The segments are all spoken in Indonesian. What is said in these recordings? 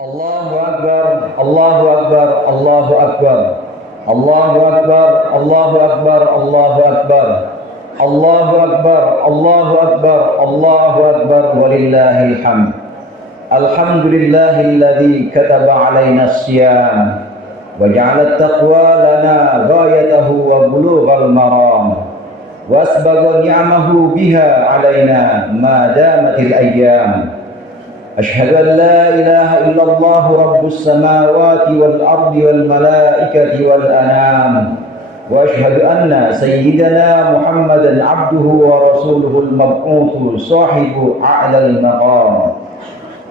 Allahu Akbar, Allahu Akbar, Allahu Akbar, Allahu Akbar, Allahu Akbar, Allahu Akbar, Allahu Akbar, Allahu Akbar, Allahu Akbar, walillahil hamd. Alhamdulillahilladzi kataba alaina as-siyam wa ja'ala at-taqwa lana ghayatahu wa bulughal maram wa asbagha ni'amahu biha alaina ma damatil ayyam. أشهد أن لا إله إلا الله رب السماوات والأرض والملائكة والأنام وأشهد أن سيدنا محمدا عبده ورسوله المبعوث صاحب أعلى المقام.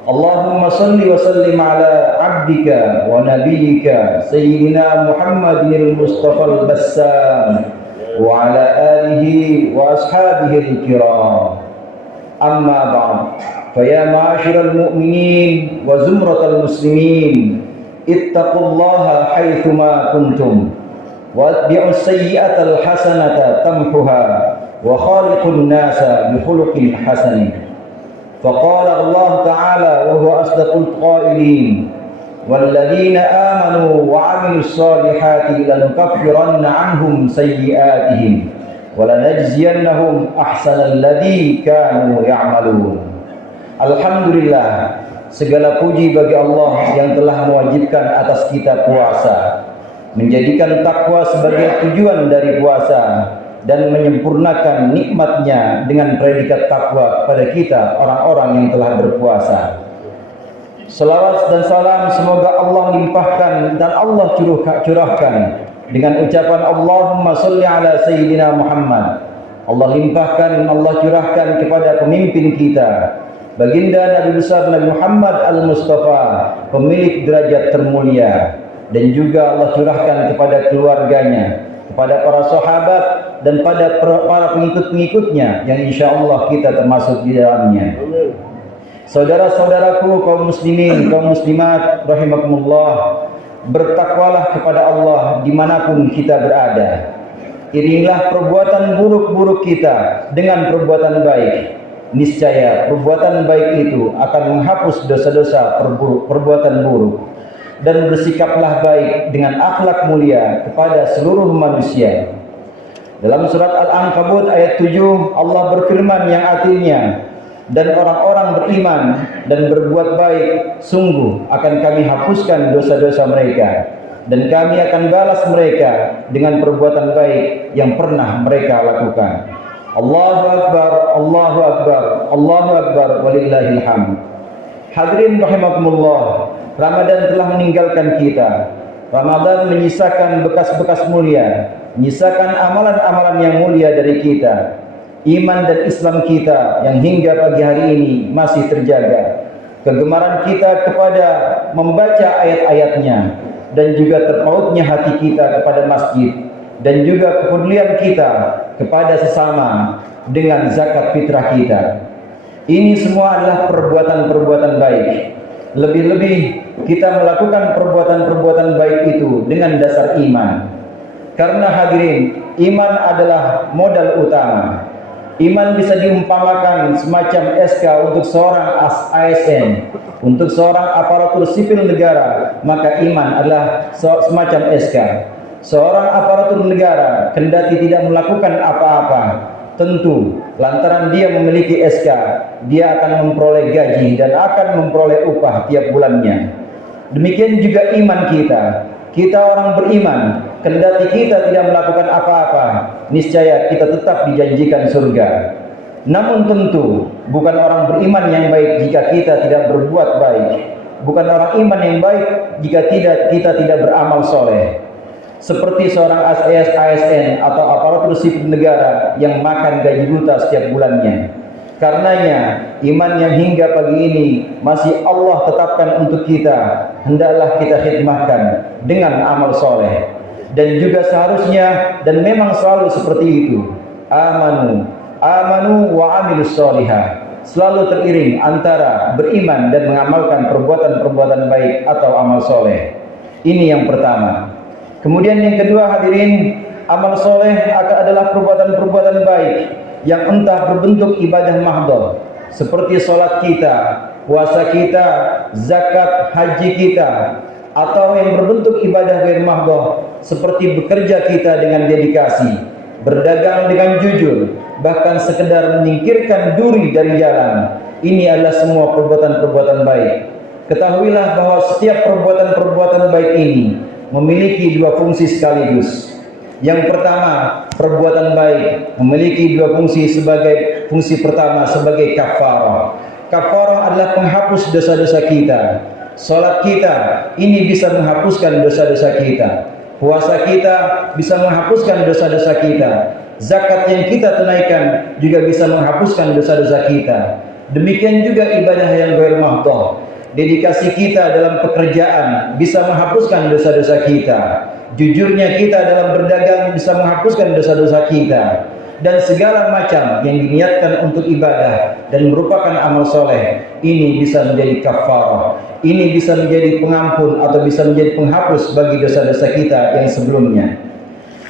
اللهم صل وسلم على عبدك ونبيك سيدنا محمد المصطفى البسام وعلى آله وأصحابه الكرام. أما بعد، فيا معاشر المؤمنين وزمرة المسلمين اتقوا الله حيثما كنتم واتبعوا السيئة الحسنة تمحها وخالقوا الناس بخلق حسن. فقال الله تعالى وهو أصدق القائلين: والذين آمنوا وعملوا الصالحات لنكفرن عنهم سيئاتهم ولنجزينهم أحسن الذي كانوا يعملون. Alhamdulillah, segala puji bagi Allah yang telah mewajibkan atas kita puasa, menjadikan takwa sebagai tujuan dari puasa, dan menyempurnakan nikmatnya dengan predikat takwa kepada kita orang-orang yang telah berpuasa. Salawat dan salam semoga Allah limpahkan dan Allah curahkan dengan ucapan Allahumma sholli ala Sayyidina Muhammad. Allah limpahkan, Allah curahkan kepada pemimpin kita, Baginda Nabi besar Nabi Muhammad Al-Mustafa, pemilik derajat termulia, dan juga Allah curahkan kepada keluarganya, kepada para sahabat, dan pada para pengikut-pengikutnya yang insya Allah kita termasuk di dalamnya. Saudara-saudaraku kaum muslimin, kaum muslimat rahimakumullah, bertakwalah kepada Allah dimanapun kita berada. Iringilah perbuatan buruk-buruk kita dengan perbuatan baik. Niscaya perbuatan baik itu akan menghapus dosa-dosa perbuatan buruk, dan bersikaplah baik dengan akhlak mulia kepada seluruh manusia. Dalam surat Al-Ankabut ayat 7 Allah berfirman yang artinya, dan orang-orang beriman dan berbuat baik sungguh akan kami hapuskan dosa-dosa mereka, dan kami akan balas mereka dengan perbuatan baik yang pernah mereka lakukan. Allahu Akbar, Allahu Akbar, Allahu Akbar, walillahil hamd. Hadirin rahimakumullah, Ramadan telah meninggalkan kita. Ramadan menyisakan bekas-bekas mulia, menyisakan amalan-amalan yang mulia dari kita. Iman dan Islam kita yang hingga pagi hari ini masih terjaga. Kegemaran kita kepada membaca ayat-ayatnya, dan juga terpautnya hati kita kepada masjid, dan juga kepedulian kita kepada sesama dengan zakat fitrah kita. Ini semua adalah perbuatan-perbuatan baik. Lebih-lebih kita melakukan perbuatan-perbuatan baik itu dengan dasar iman. Karena hadirin, iman adalah modal utama. Iman bisa diumpamakan semacam SK untuk seorang ASN, untuk seorang aparatur sipil negara, maka iman adalah semacam SK. Seorang aparatur negara kendati tidak melakukan apa-apa, tentu lantaran dia memiliki SK, dia akan memperoleh gaji dan akan memperoleh upah tiap bulannya. Demikian juga iman kita. Kita orang beriman, kendati kita tidak melakukan apa-apa, niscaya kita tetap dijanjikan surga. Namun tentu bukan orang beriman yang baik jika kita tidak berbuat baik. Bukan orang iman yang baik jika kita tidak beramal soleh. Seperti seorang ASN atau aparatur sipil negara yang makan gaji buta setiap bulannya. Karenanya iman yang hingga pagi ini masih Allah tetapkan untuk kita, hendaklah kita khidmahkan dengan amal soleh. Dan juga seharusnya, dan memang selalu seperti itu, amanu wa amilus solihah, selalu teriring antara beriman dan mengamalkan perbuatan-perbuatan baik atau amal soleh. Ini yang pertama. Kemudian yang kedua hadirin, amal soleh adalah perbuatan-perbuatan baik yang entah berbentuk ibadah mahdhah seperti sholat kita, puasa kita, zakat, haji kita, atau yang berbentuk ibadah ghair mahdhah seperti bekerja kita dengan dedikasi, berdagang dengan jujur, bahkan sekedar menyingkirkan duri dari jalan. Ini adalah semua perbuatan-perbuatan baik. Ketahuilah bahwa setiap perbuatan-perbuatan baik ini memiliki dua fungsi sekaligus. Yang pertama, perbuatan baik memiliki dua fungsi. Sebagai fungsi pertama sebagai kafarah. Kafarah adalah penghapus dosa-dosa kita. Salat kita ini bisa menghapuskan dosa-dosa kita. Puasa kita bisa menghapuskan dosa-dosa kita. Zakat yang kita tunaikan juga bisa menghapuskan dosa-dosa kita. Demikian juga ibadah yang ghair mahdhah. Dedikasi kita dalam pekerjaan bisa menghapuskan dosa-dosa kita. Jujurnya kita dalam berdagang bisa menghapuskan dosa-dosa kita. Dan segala macam yang diniatkan untuk ibadah dan merupakan amal soleh, ini bisa menjadi kafarah. Ini bisa menjadi pengampun atau bisa menjadi penghapus bagi dosa-dosa kita yang sebelumnya.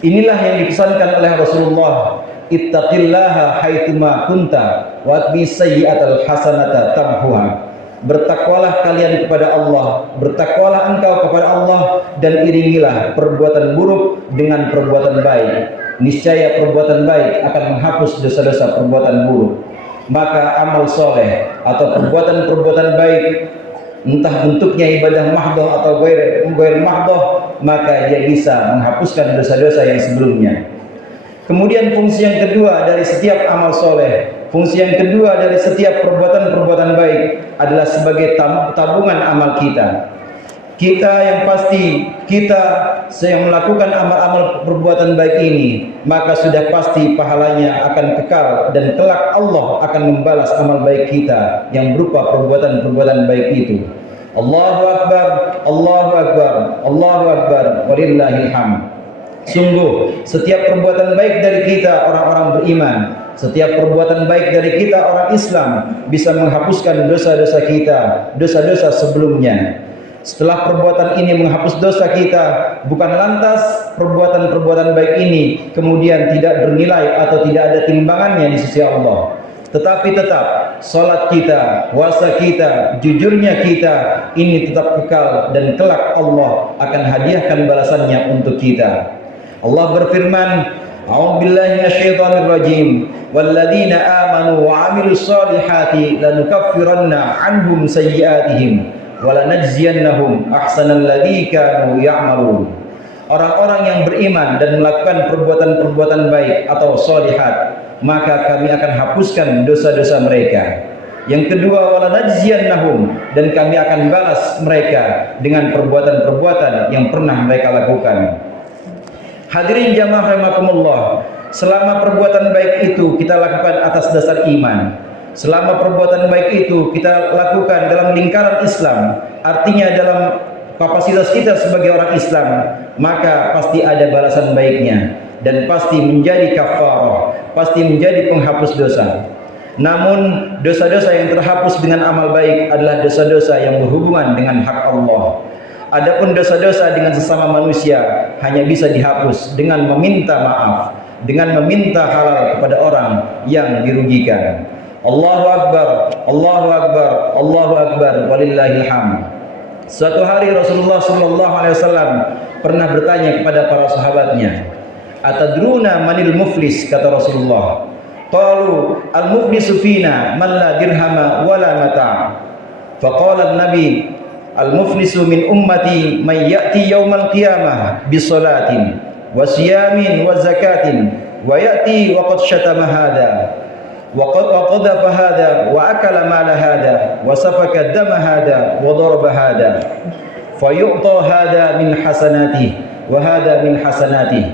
Inilah yang dipesankan oleh Rasulullah, ittaqillaha haitsuma kunta wa atbi sayyi'atal hasanata tamhuha. Bertakwalah kalian kepada Allah, bertakwalah engkau kepada Allah, dan iringilah perbuatan buruk dengan perbuatan baik. Niscaya perbuatan baik akan menghapus dosa-dosa perbuatan buruk. Maka amal soleh atau perbuatan-perbuatan baik, entah bentuknya ibadah mahdhah atau ghair mahdhah, maka dia bisa menghapuskan dosa-dosa yang sebelumnya. Kemudian fungsi yang kedua dari setiap amal soleh, fungsi yang kedua dari setiap perbuatan-perbuatan baik adalah sebagai tabungan amal kita. Kita yang pasti, kita yang melakukan amal-amal perbuatan baik ini, maka sudah pasti pahalanya akan kekal dan kelak Allah akan membalas amal baik kita yang berupa perbuatan-perbuatan baik itu. Allahu Akbar, Allahu Akbar, Allahu Akbar, walillahil hamd. Sungguh setiap perbuatan baik dari kita orang-orang beriman, setiap perbuatan baik dari kita orang Islam bisa menghapuskan dosa-dosa kita, dosa-dosa sebelumnya. Setelah perbuatan ini menghapus dosa kita, bukan lantas perbuatan-perbuatan baik ini kemudian tidak bernilai atau tidak ada timbangannya di sisi Allah. Tetapi tetap salat kita, puasa kita, jujurnya kita ini tetap kekal dan kelak Allah akan hadiahkan balasannya untuk kita. Allah berfirman, a'udzubillahi minasyaitonir rajim, walladzina amanu wa 'amilus solihati lanukaffiranna 'anhum sayyi'atihim wa lanajziyannahum ahsanal ladzi kanu ya'malun. Orang-orang yang beriman dan melakukan perbuatan-perbuatan baik atau solihat, maka kami akan hapuskan dosa-dosa mereka. Yang kedua, walanajziyannahum, dan kami akan balas mereka dengan perbuatan-perbuatan yang pernah mereka lakukan. Hadirin jamaah rahimakumullah, selama perbuatan baik itu kita lakukan atas dasar iman, selama perbuatan baik itu kita lakukan dalam lingkaran Islam, artinya dalam kapasitas kita sebagai orang Islam, maka pasti ada balasan baiknya dan pasti menjadi kafarah, pasti menjadi penghapus dosa. Namun dosa-dosa yang terhapus dengan amal baik adalah dosa-dosa yang berhubungan dengan hak Allah. Adapun dosa-dosa dengan sesama manusia hanya bisa dihapus dengan meminta maaf, dengan meminta halal kepada orang yang dirugikan. Allahu Akbar, Allahu Akbar, Allahu Akbar, walillahil hamd. Suatu hari Rasulullah SAW pernah bertanya kepada para sahabatnya, atadruna manil muflis, kata Rasulullah. Qalu al-muflisu fina man la dirhama wala mata'. Faqala an-nabi, al-muflisu min ummati man ya'ti yawmal qiyamah bisolatin wa siyamin wa zakatin wa ya'ti wa qad syatama hadha wa qadhafa hadha wa akala mala hadha wa safaka dama hadha wa daraba hadha fa yu'ta hadha min hasanatihi wa hadha min hasanatihi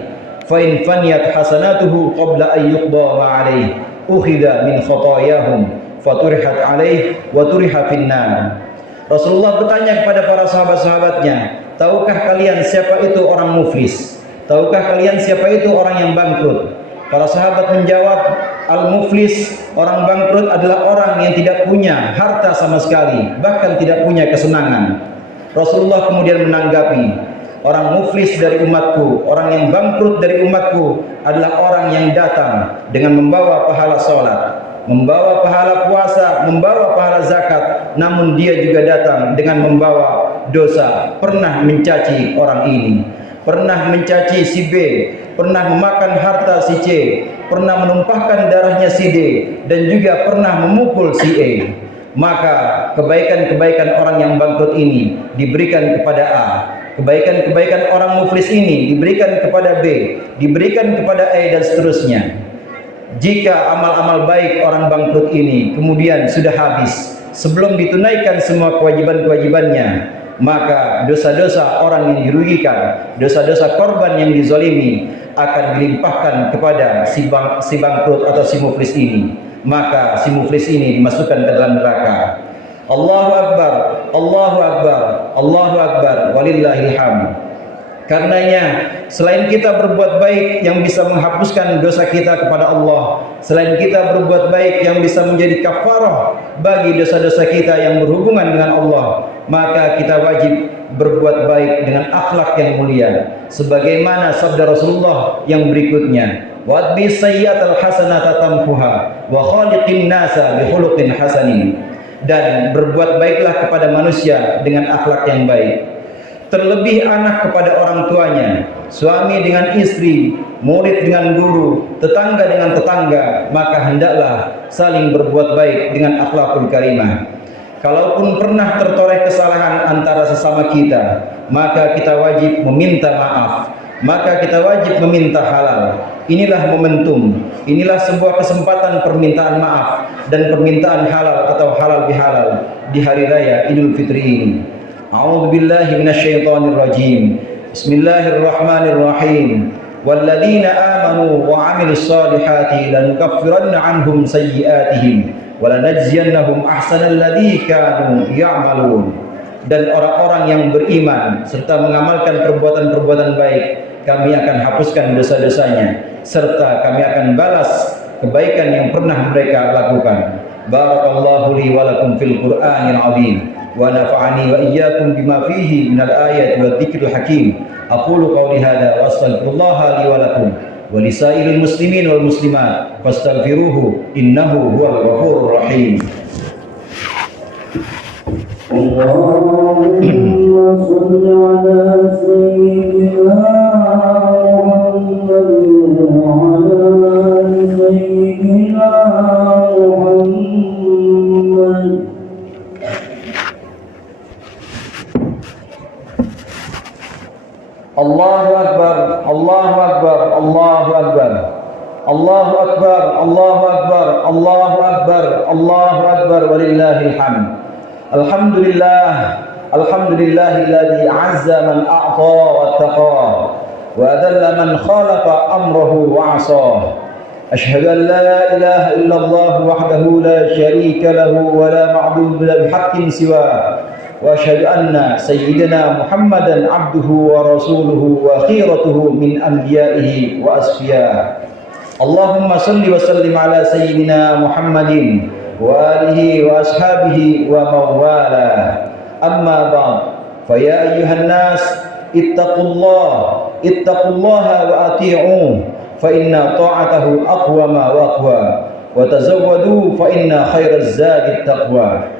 fa in faniyat hasanatuhu qabla an yuqda ma alayhi ukhidha min khatayahum faturihat alayhi wa turiha finnar. Rasulullah bertanya kepada para sahabat-sahabatnya, tahukah kalian siapa itu orang muflis? Tahukah kalian siapa itu orang yang bangkrut? Para sahabat menjawab, al-muflis, orang bangkrut adalah orang yang tidak punya harta sama sekali, bahkan tidak punya kesenangan. Rasulullah kemudian menanggapi, orang muflis dari umatku, orang yang bangkrut dari umatku adalah orang yang datang dengan membawa pahala sholat, membawa pahala puasa, membawa pahala zakat, namun dia juga datang dengan membawa dosa, pernah mencaci orang ini, pernah mencaci si B, pernah memakan harta si C, pernah menumpahkan darahnya si D, dan juga pernah memukul si E. Maka kebaikan-kebaikan orang yang bangkrut ini diberikan kepada A, kebaikan-kebaikan orang muflis ini diberikan kepada B, diberikan kepada E, dan seterusnya. Jika amal-amal baik orang bangkrut ini kemudian sudah habis sebelum ditunaikan semua kewajiban-kewajibannya, maka dosa-dosa orang yang dirugikan, dosa-dosa korban yang dizalimi akan dilimpahkan kepada si bangkrut atau si muflis ini. Maka si muflis ini dimasukkan ke dalam neraka. Allahu Akbar, Allahu Akbar, Allahu Akbar, walillahil hamd. Karenanya, selain kita berbuat baik yang bisa menghapuskan dosa kita kepada Allah, selain kita berbuat baik yang bisa menjadi kafarah bagi dosa-dosa kita yang berhubungan dengan Allah, maka kita wajib berbuat baik dengan akhlak yang mulia. Sebagaimana sabda Rasulullah yang berikutnya, "Wadbi sayyi'atal hasanata tamhuha wa khaliqin nasa bi khuluqin hasanin." Dan berbuat baiklah kepada manusia dengan akhlak yang baik. Terlebih anak kepada orang tuanya, suami dengan istri, murid dengan guru, tetangga dengan tetangga, maka hendaklah saling berbuat baik dengan akhlakul karimah. Kalaupun pernah tertoreh kesalahan antara sesama kita, maka kita wajib meminta maaf, maka kita wajib meminta halal. Inilah momentum, inilah sebuah kesempatan permintaan maaf dan permintaan halal atau halal bihalal di hari raya Idul Fitri ini. A'udzu billahi minasyaitonir rajim. Bismillahirrahmanirrahim. Walladzina amanu wa 'amilus solihati lanukaffiranna 'anhum sayyi'atihim wa lanajziyannahum ahsanal ladzi kanu ya'malun. Dan orang-orang yang beriman serta mengamalkan perbuatan-perbuatan baik, kami akan hapuskan dosa-dosanya serta kami akan balas kebaikan yang pernah mereka lakukan. Barakallahu li wa lakum fil Qur'anil 'azim. Wa nafa'ani wa iyyakum bima fihi minal ayati wa dzikril hakim. Aqulu qawli hadza wa astaghfirullaha li wa lakum wa lisairil muslimin wal muslimat fastaghfiruhu innahu huwal ghafurur rahim. Allahumma shalli ala sayyidina Muhammad wa ala ali sayyidina Muhammad. Allahu Akbar, Allahu Akbar, Allahu Akbar. Allahu Akbar, Allahu Akbar, Allahu Akbar, Allahu Akbar, walillahil hamd. Alhamdulillah, alhamdulillahilladzi 'azza man a'ta wattaqa wa adalla man khalaqa amrahu wa 'asa. Ashhadu an la ilaha illallah wahdahu la syarika lahu wa la ma'budu bihaqqin siwa. وأشهد أن سيدنا محمدا عبده ورسوله وخيرته من أنبيائه وأصفيائه. اللهم صل وسلم على سيدنا محمد وآله وأصحابه ومن والاه. أما بعد فيا أيها الناس اتقوا الله وأطيعوه فإن طاعته أقوم وأقوى وتزودوا فإن خير الزاد التقوى.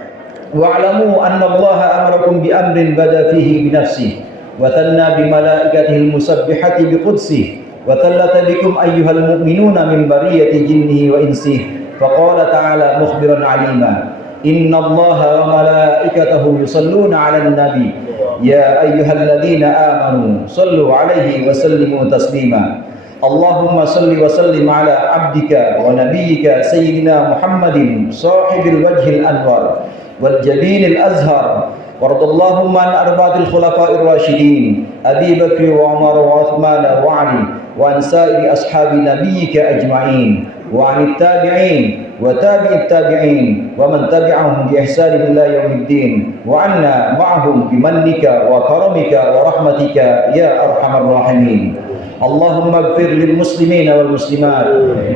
Wa'lamu anna Allah amarakum bi amrin bada fihi bi nafsihi wa thanna bi malaikatihi al-musabbihati bi qudsihi wa thallata bikum ayyuhal mu'minuna min bariyati jinnihi wa insihi fa qala ta'ala mukhbiran 'alima inna Allah wa malaikatahu yusalluna 'alan nabi ya ayyuhalladhina amanu sallu 'alaihi wa sallimu taslima. Allahumma salli wa sallim ala 'abdika wa nabiyyika sayyidina Muhammadin sahibil wajhil anwar والجبين الأزهر وارض اللهم عن أربعة الخلفاء الراشدين أبي بكر وعمر وعثمان وعلي وعن سائر أصحاب نبيك أجمعين وعن التابعين وتابع التابعين ومن تبعهم بإحسان إلى يوم الدين وعنا معهم بمنك وكرمك ورحمتك يا أرحم الراحمين. اللهم اغفر للمسلمين والمسلمات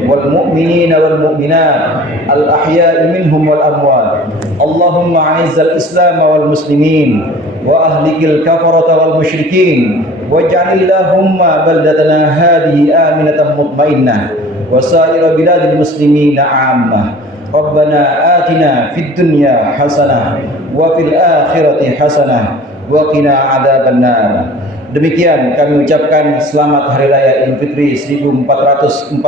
والمؤمنين والمؤمنات الأحياء منهم والأموات. اللهم أعز الإسلام والمسلمين وأهلك الكفرة والمشركين واجعل اللهم بلدتنا هذه آمنة مطمئنة وسائر بلاد المسلمين عامة. Rabbana atina fid dunya hasanah wa fil akhirati hasanah wa qina adzabannar. Demikian kami ucapkan selamat Hari Raya Idul Fitri 1445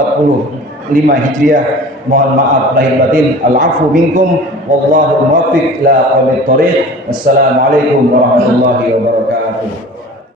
Hijriah. Mohon maaf lahir batin. Al-afu minkum wallahu muwaffiq ila aqwamit thoriq. Wassalamualaikum warahmatullahi wabarakatuh.